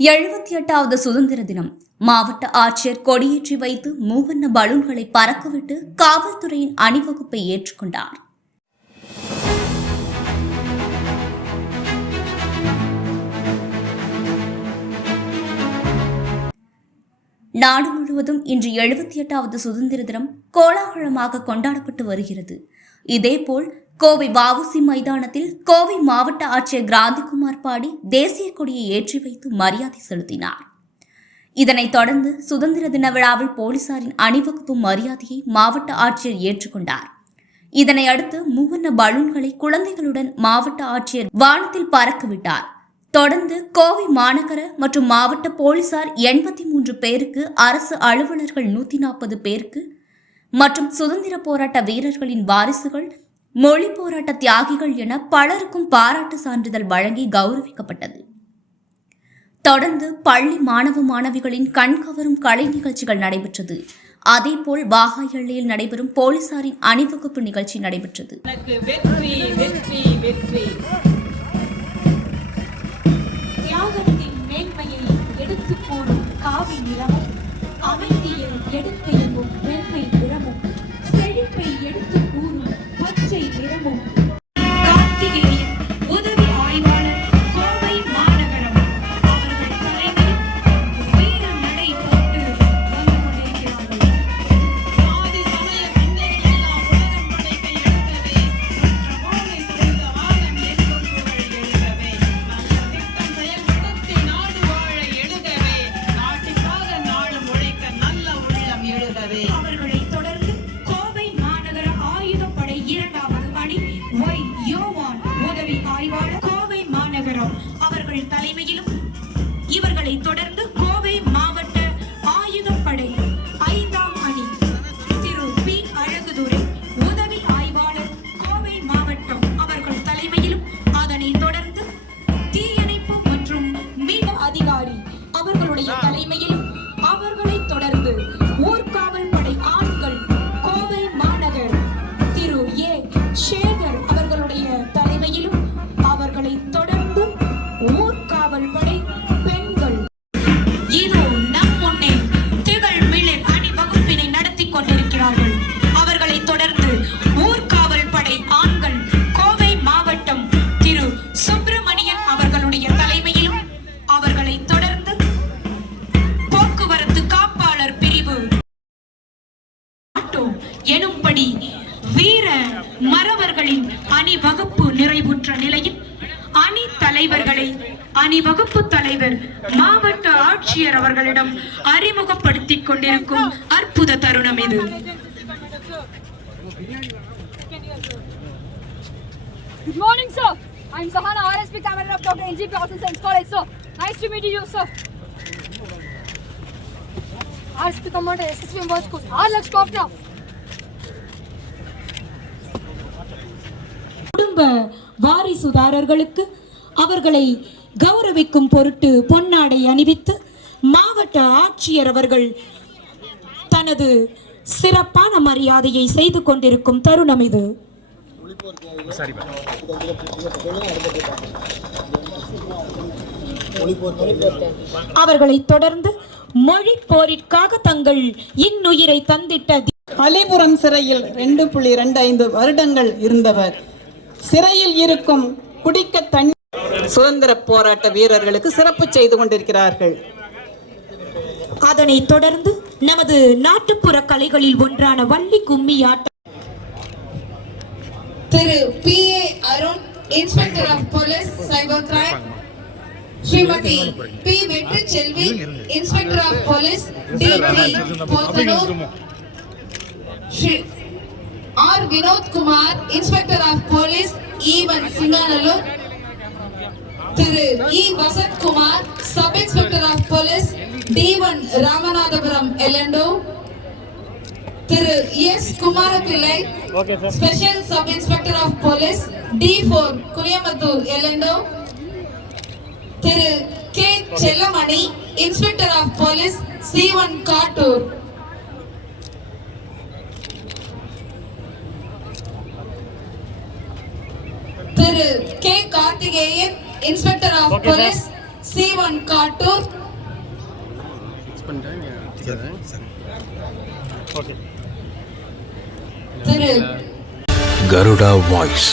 எழுபத்தி எட்டாவது சுதந்திர தினம். மாவட்ட ஆட்சியர் கொடியேற்றி வைத்து மூவண்ண பலூன்களை பறக்கவிட்டு காவல்துறையின் அணிவகுப்பை ஏற்றுக்கொண்டார். நாடு முழுவதும் இன்று எழுபத்தி எட்டாவது சுதந்திர தினம் கோலாகலமாக கொண்டாடப்பட்டு வருகிறது. இதேபோல் கோவை வாவுசி மைதானத்தில் கோவை மாவட்ட ஆட்சியர் கிராந்திகுமார் பாடி தேசிய கொடியை ஏற்றி வைத்து மரியாதை செலுத்தினார். இதனைத் தொடர்ந்து சுதந்திர தின விழாவில் போலீசாரின் அணிவகுப்பு மரியாதையை மாவட்ட ஆட்சியர் ஏற்றுக்கொண்டார். இதனை அடுத்து மூவண்ண பலூன்களை குழந்தைகளுடன் மாவட்ட ஆட்சியர் வானத்தில் பறக்கவிட்டார் தொடர்ந்து கோவை மாநகர மற்றும் மாவட்ட போலீசார் எண்பத்தி மூன்று பேருக்கு அரசு அலுவலர்கள் நூற்றி நாற்பது பேருக்கு மற்றும் சுதந்திர போராட்ட வீரர்களின் வாரிசுகள் மொழி போராட்ட தியாகிகள் என பலருக்கும் பாராட்டு சான்றிதழ் வழங்கி கௌரவிக்கப்பட்டது. தொடர்ந்து பள்ளி மாணவ மாணவிகளின் கண்கவரும் கலை நிகழ்ச்சிகள் நடைபெற்றது. அதேபோல் வாகாய் எல்லையில் நடைபெறும் போலீசாரின் அணிவகுப்பு நிகழ்ச்சி நடைபெற்றது. மேன்மையை கூறும் காவி நிறமும் அமைதியில் எடுத்து அவர்கள் தலைமையிலும் இவர்களை தொடர்ந்து கோவை மாவட்ட ஆயுதப்படை ஐந்தாம் அணி திரு பி. அழகுதுரை உதவி ஆய்வாளர் கோவை மாவட்டம் அவர்கள் தலைமையிலும் அதனை தொடர்ந்து தீயணைப்பு மற்றும் மீன அதிகாரி அவர்களுடைய அணிவகுப்பு நிறைவுற்ற நிலையில் அணி தலைவர்களை அணிவகுப்பு தலைவர் மாவட்ட ஆட்சியர் அவர்களிடம் அறிமுகப்படுத்திக் கொண்டிருக்கும் அற்புத தருணம் இது Good morning, sir. I'm Sahana, RSP Commander of Dr. NGP Arts and Science College, sir. Nice to meet you, sir. RSP Commander, SSP Boys School. Ah, let's go now. குடும்ப வாரிசுதாரர்களுக்கு அவர்களை கௌரவிக்கும் பொருட்டு பொன்னாடை அணிவித்து மாவட்ட ஆட்சியர் அவர்கள் தனது சிறப்பான மரியாதையை செய்து கொண்டிருக்கும் தருணம் இது. அவர்களை தொடர்ந்து மொழி போரிற்காக தங்கள் இன்னுயிரை தந்திட்ட அலிபுரம் சிறையில் ரெண்டு புள்ளி ரெண்டு ஐந்து வருடங்கள் இருந்தவர். சிறையில் இருக்கும் குடிக்க தண்ணி சுதந்திர போராட்ட வீரர்களுக்கு சிறப்பு செய்து கொண்டிருக்கிறார்கள். அதனைத் தொடர்ந்து நமது நாட்டுப்புற கலைகளில் ஒன்றான வள்ளி கும்மி ஆட்டம் Thiru P. A. Arun inspector of police cyber crime. Shrimati P. Vetri Selvi inspector of police D. Podanur. Shri R Vinoth Kumar inspector of police E one Singanallur Thiru E Vasanth Kumar sub inspector of police D one Ramanathapuram எலண்டோ Thiru S Kumarapillai special sub inspector of police D four Kuniyamuthur எலண்டோ Thiru K Sellamani inspector of police C one Kattoor Thiru K. Karthikeyan inspector of police C one Kattoor. Thiru Garuda voice.